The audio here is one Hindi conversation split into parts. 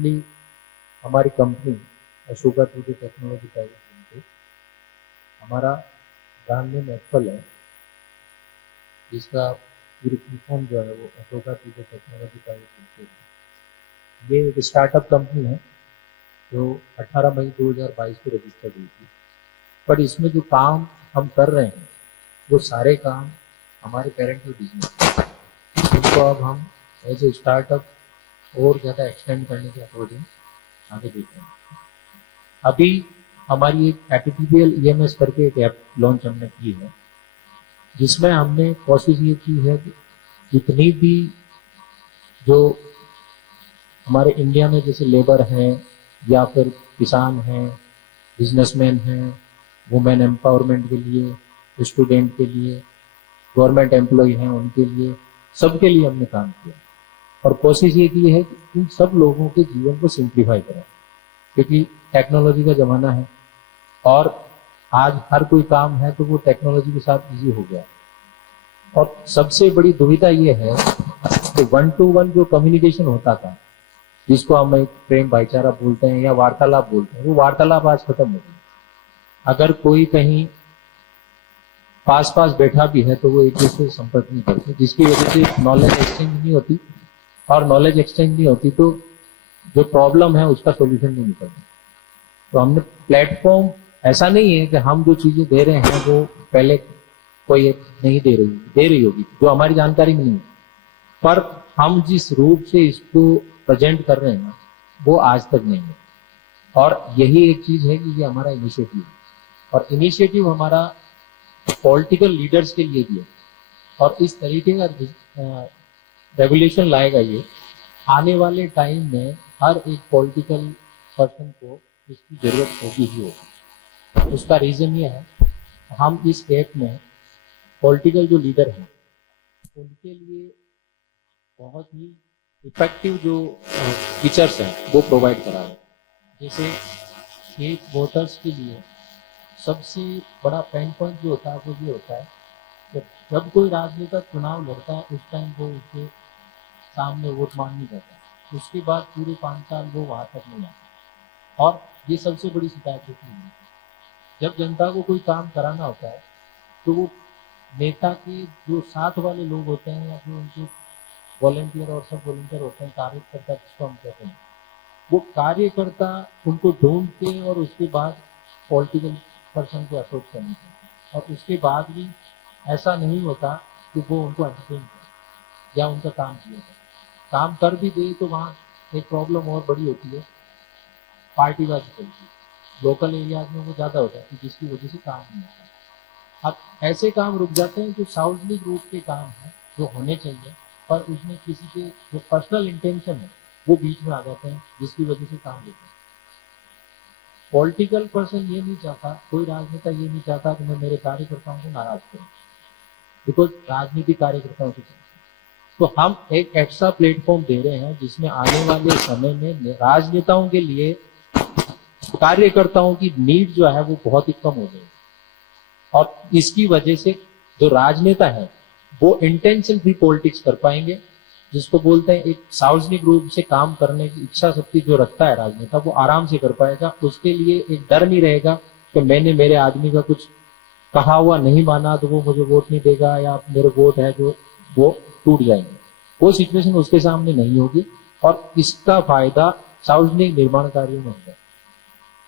एक्चुअली हमारी company Ashoka 2D technology private limited, हमारा ब्रांड नेम एप्पल है, जिसका पूरी फॉर्म जो है वो Ashoka 2D technology private limited है। ये एक स्टार्टअप कंपनी है जो 18 मई 2022 को रजिस्टर्ड हुई थी। पर इसमें जो काम हम कर रहे हैं वो सारे काम हमारे पेरेंटल बिजनेस है, जिनको अब हम एज ए स्टार्टअप और ज़्यादा एक्सटेंड करने के अकॉर्डिंग आगे देख रहे हैं। अभी हमारी एक एपीटीपीएल ईएमएस करके एक ऐप लॉन्च हमने की है, जिसमें हमने कोशिश ये की है कि जितनी भी जो हमारे इंडिया में जैसे लेबर हैं या फिर किसान हैं, बिजनेसमैन हैं, वुमेन एम्पावरमेंट के लिए, स्टूडेंट के लिए, गवर्नमेंट एम्प्लॉय हैं, उनके लिए, सबके लिए हमने काम किया। और कोशिश ये की है कि इन सब लोगों के जीवन को सिंप्लीफाई करें, क्योंकि टेक्नोलॉजी का ज़माना है और आज हर कोई काम है तो वो टेक्नोलॉजी के साथ इजी हो गया। और सबसे बड़ी दुविधा ये है कि 1-to-1 जो कम्युनिकेशन होता था, जिसको हम एक प्रेम भाईचारा बोलते हैं या वार्तालाप बोलते हैं, वो वार्तालाप आज खत्म हो गई। अगर कोई कहीं पास पास बैठा भी है तो वो एक दूसरे से संपर्क नहीं करते, जिसकी वजह से नॉलेज एक्सचेंज नहीं होती, और नॉलेज एक्सचेंज नहीं होती तो जो प्रॉब्लम है उसका सोल्यूशन नहीं निकलता। तो हमने प्लेटफॉर्म, ऐसा नहीं है कि हम जो चीजें दे रहे हैं वो पहले कोई एक नहीं दे रही होगी जो हमारी जानकारी में नहीं है, पर हम जिस रूप से इसको प्रेजेंट कर रहे हैं ना, वो आज तक नहीं है। और यही एक चीज है कि ये हमारा इनिशिएटिव है, और इनिशिएटिव हमारा पॉलिटिकल लीडर्स के लिए भी है। और इस तरीके का रेगुलेशन लाएगा ये, आने वाले टाइम में हर एक पॉलिटिकल पर्सन को इसकी जरूरत होगी ही होगी। उसका रीजन ये है, हम इस ऐप में पॉलिटिकल जो लीडर हैं उनके लिए बहुत ही इफेक्टिव जो फीचर्स हैं वो प्रोवाइड करा है। जैसे एक वोटर्स के लिए सबसे बड़ा पेन पॉइंट जो होता है वो ये होता है कि जब कोई राजनेता चुनाव लड़ता है उस टाइम वो उसके सामने वोट मांगने जाता है, उसके बाद पूरे 5 साल वो वहां तक नहीं आता। और ये सबसे बड़ी शिकायत होती है, जब जनता को कोई काम कराना होता है तो वो नेता के जो साथ वाले लोग होते हैं या जो उनके वॉलेंटियर और सब वॉलेंटियर होते हैं, कार्यकर्ता जिसको हम कहते हैं, वो कार्यकर्ता उनको ढूंढ के और उसके बाद पॉलिटिकल पर्सन को अप्रोच करनी चाहिए। और उसके बाद भी ऐसा नहीं होता कि वो उनको एंटरटेन करे या उनका काम किया जाए। काम कर भी दे तो वहाँ एक प्रॉब्लम और बड़ी होती है, पार्टीबाजी चलती है। लोकल एरियाज में वो ज़्यादा होता है जिसकी वजह से काम नहीं होता। अब ऐसे काम रुक जाते हैं जो सार्वजनिक रूप के काम हैं जो होने चाहिए, पर उसमें किसी के जो पर्सनल इंटेंशन है वो बीच में आ जाते हैं, जिसकी वजह से काम होता है। पॉलिटिकल पर्सन ये नहीं चाहता, कोई राजनेता ये नहीं चाहता कि मैं मेरे कार्यकर्ताओं को नाराज करूं, बिकॉज राजनीति कार्यकर्ताओं से चलती है। तो हम एक एक्स्ट्रा प्लेटफॉर्म दे रहे हैं जिसमें आने वाले समय में राजनेताओं के लिए कार्यकर्ताओं की नीड जो है वो बहुत ही कम हो जाएगी। और इसकी वजह से जो राजनेता है वो इंटेंशन फ्री पॉलिटिक्स कर पाएंगे, जिसको बोलते हैं एक सार्वजनिक रूप से काम करने की इच्छा शक्ति जो रखता है राजनेता, वो आराम से कर पाएगा। उसके लिए एक डर नहीं रहेगा कि मैंने मेरे आदमी का कुछ कहा हुआ नहीं माना तो वो मुझे वोट नहीं देगा या मेरे वोट है जो वो टूट जाएंगे। वो सिचुएशन उसके सामने नहीं होगी और इसका फायदा सार्वजनिक निर्माण कार्यों में होगा।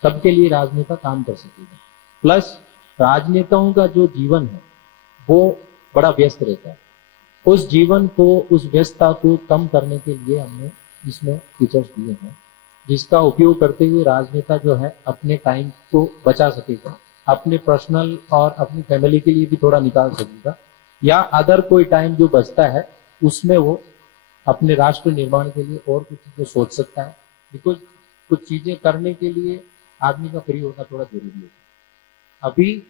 सबके लिए राजनेता काम कर सकेगा। प्लस राजनेताओं का जो जीवन है वो बड़ा व्यस्त रहता है, उस जीवन को, उस व्यस्तता को कम करने के लिए हमने इसमें फीचर्स दिए हैं, जिसका उपयोग करते हुए राजनेता जो है अपने टाइम को बचा सकेगा, अपने पर्सनल और अपनी फैमिली के लिए भी थोड़ा निकाल सकेगा, या अदर कोई टाइम जो बचता है उसमें वो अपने राष्ट्र निर्माण के लिए और कुछ चीजें सोच सकता है। बिकॉज कुछ चीजें करने के लिए आदमी का फ्री होना थोड़ा जरूरी है। अभी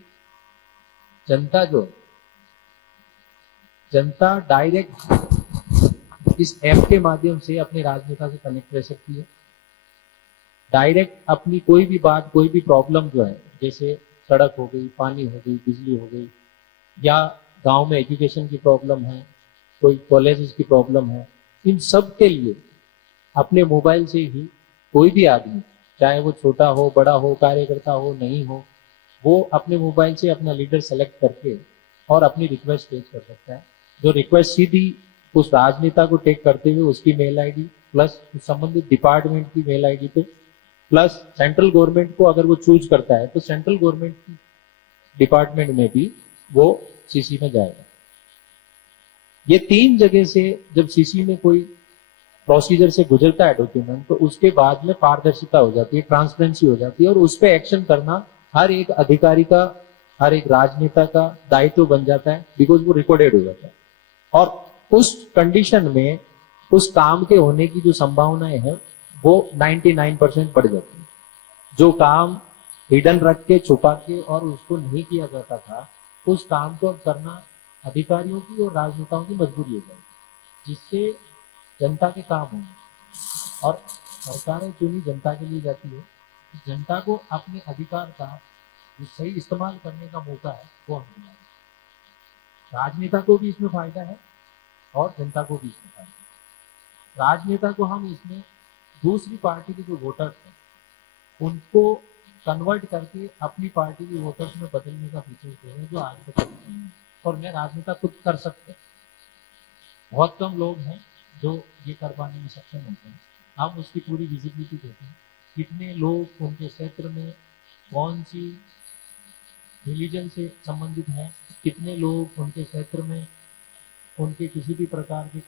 जनता डायरेक्ट इस ऐप के माध्यम से अपने राजनेता से कनेक्ट रह सकती है। डायरेक्ट अपनी कोई भी बात, कोई भी प्रॉब्लम जो है, जैसे सड़क हो गई, पानी हो गई, बिजली हो गई, या गांव में एजुकेशन की प्रॉब्लम है, कोई कॉलेजेस की प्रॉब्लम है, इन सब के लिए अपने मोबाइल से ही कोई भी आदमी, चाहे वो छोटा हो, बड़ा हो, कार्यकर्ता हो, नहीं हो, वो अपने मोबाइल से अपना लीडर सेलेक्ट करके और अपनी रिक्वेस्ट टेक कर सकता है। जो रिक्वेस्ट सीधी उस राजनेता को टेक करते हुए उसकी मेल आईडी प्लस संबंधित डिपार्टमेंट की मेल आईडी पे प्लस सेंट्रल गवर्नमेंट को अगर वो चूज करता है तो सेंट्रल गवर्नमेंट की डिपार्टमेंट में भी वो सीसी में जाएगा। ये 3 जगह से जब सीसी में कोई प्रोसीजर से गुजरता है डॉक्यूमेंट, तो उसके बाद में पारदर्शिता हो जाती है, ट्रांसपेरेंसी हो जाती है, और उस पर एक्शन करना हर एक अधिकारी का, हर एक राजनेता का दायित्व बन जाता है, बिकॉज वो रिकॉर्डेड हो जाता है। और उस कंडीशन में उस काम के होने की जो संभावनाएं हैं वो 99% बढ़ जाती है। जो काम हिडन रख के, छुपा के और उसको नहीं किया जाता था, उस काम को अब करना अधिकारियों की और राजनेताओं की मजबूरी हो जाएगी, जिससे जनता के काम होंगे। और सरकारें चुनी जनता के लिए जाती है, जनता को अपने अधिकार का जो सही इस्तेमाल करने का मौका है वो हम दिलाएं। राजनेता को भी इसमें फायदा है और जनता को भी इसमें फायदा है। राजनेता को हम इसमें दूसरी पार्टी के जो वोटर्स हैं उनको कन्वर्ट करके अपनी पार्टी के वोटर्स में बदलने का फीचर दे रहे हैं, जो आज तक नहीं है। और मैं राजनेता खुद कर सकते हैं, बहुत कम लोग हैं जो ये कर पाने में सक्षम होते हैं। हम उसकी पूरी विजिबिलिटी देते हैं, कितने लोग उनके क्षेत्र में कौन सी रिलीजन से संबंधित हैं, कितने लोग उनके क्षेत्र में उनके किसी भी प्रकार के